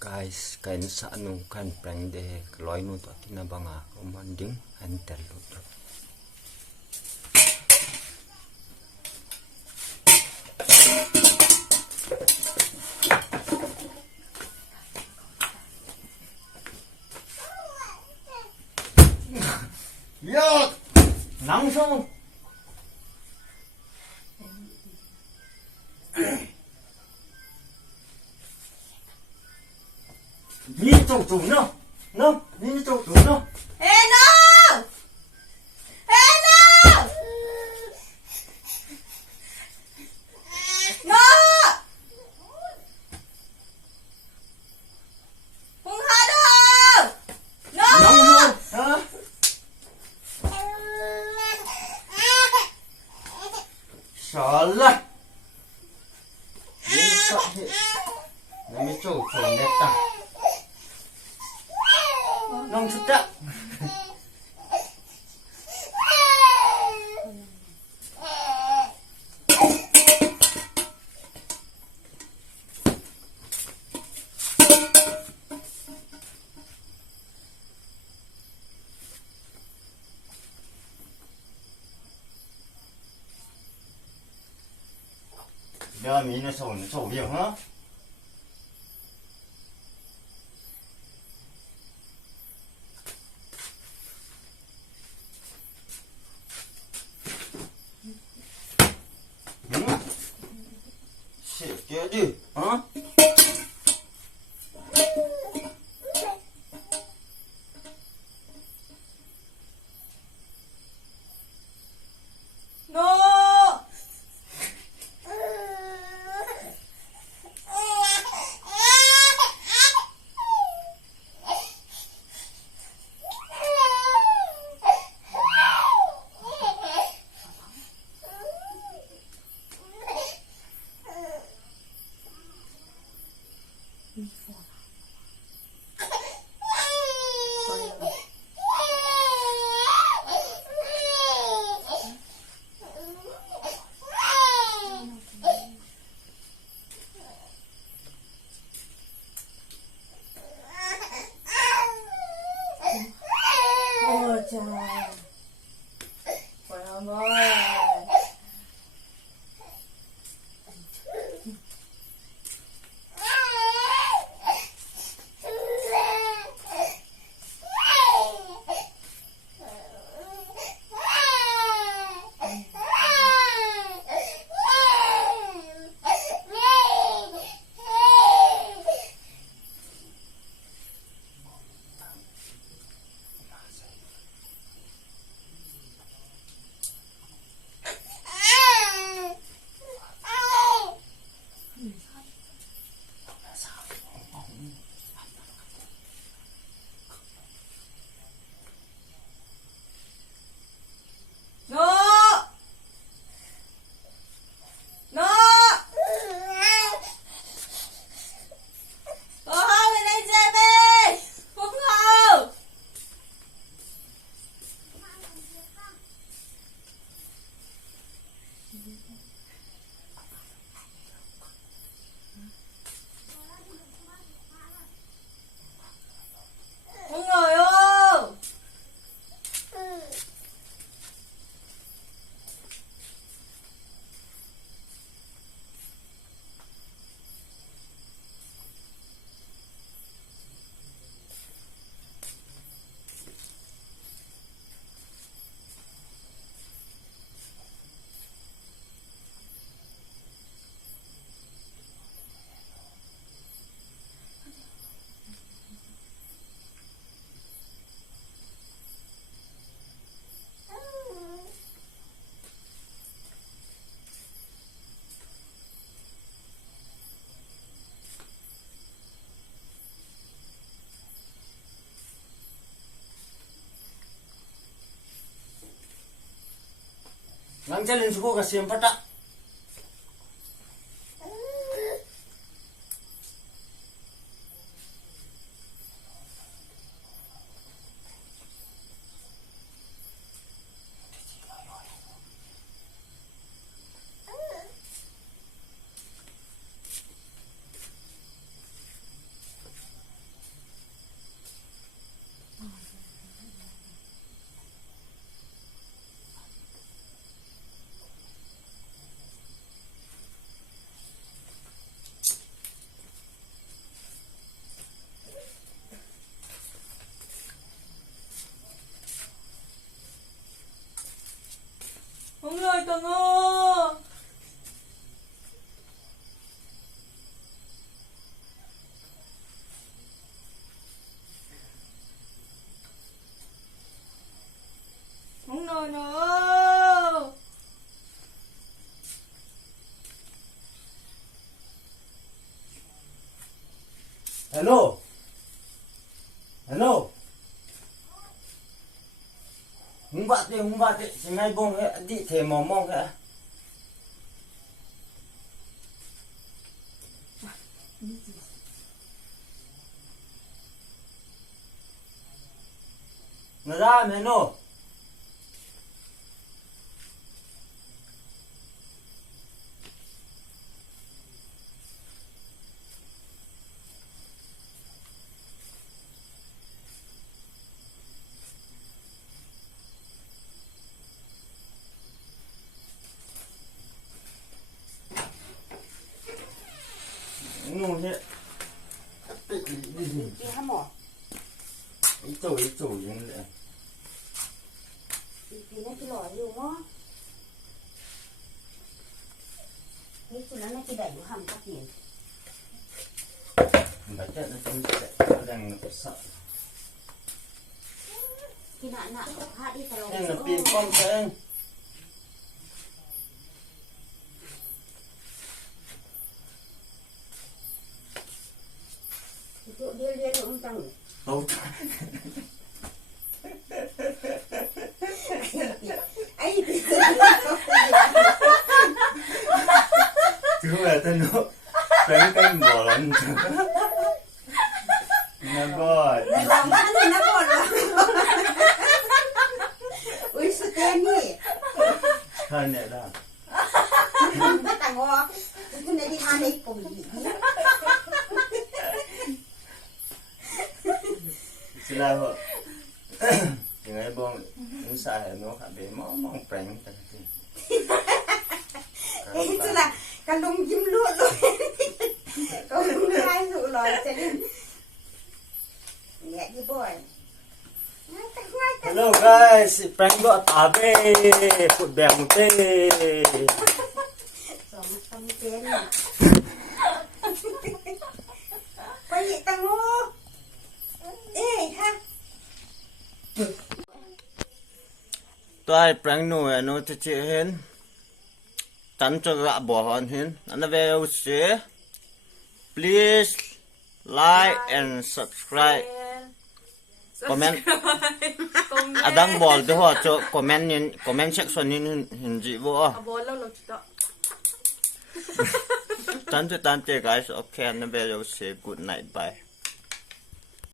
Guys, kain sa anu kan prang de loy nu to tinabanga umanding antel lu. 야! 낭성! Ni trâu trâu nó ni trâu trâu nó Ê no! Ê no! No! Không hết đâu! No! nóng hơn hả sợ lắm ni trâu ni trâu trâu nét ta nóng chút đó 내가 미인의 소원은 저 위에 어? 응? 새끼야지 어? No! Ôi trời. Trời ơi. No! No! Cô Hân về đây chơi đi! Cô Hân! Không ngồi đâu! 낭자는 주고 갔으면 빠딱 Hello. Hello. Hung bát đi, chỉ ngay bông hệ đi thể mò mong hệ. Nó ra mẹ nô. Nô hệ. Đi hả mỏ? Ít chỗ những lệ. Đi nó cái lò nhiều quá. Thế tụi nó cái đẩy của hầm các tiền. Bà chết nó không sẽ đang sợ. Khi nạn hạ đi tao. Nhưng là pin con sẽ Tụi đi liên cũng chẳng. tốt. Ấy thì Chứ không phải tên nó đánh canh bỏ lắm. Nó gọi. làm ăn thì nó còn là. Ui sao tên nhỉ? Thân này đó. Nó tàng ngò. Cái này đi ăn đi cùng gì. Chỉ là vợ. Thì ngay bông nó xài nó khả bế mong bánh. Thế chứ là cả lông chim luôn luôn. Có lông hai dụ lòi cho nên. Nhẹ đi boy. Hello guys, prank gọi tả về phụt bèo một tê. Rồi xong tên. Quay vậy ta ngô. Ê ha. Tôi prank nó thì chị hên. Chắn cho gạ bỏ hòn hên. Anh về đâu xế. Please like and subscribe. Comment. Adang bol tu ho cho comment section in ji bo. Bol lâu lâu chút đó. Chắn cho tan guys. Okay, anh về đâu xế. Good night, bye.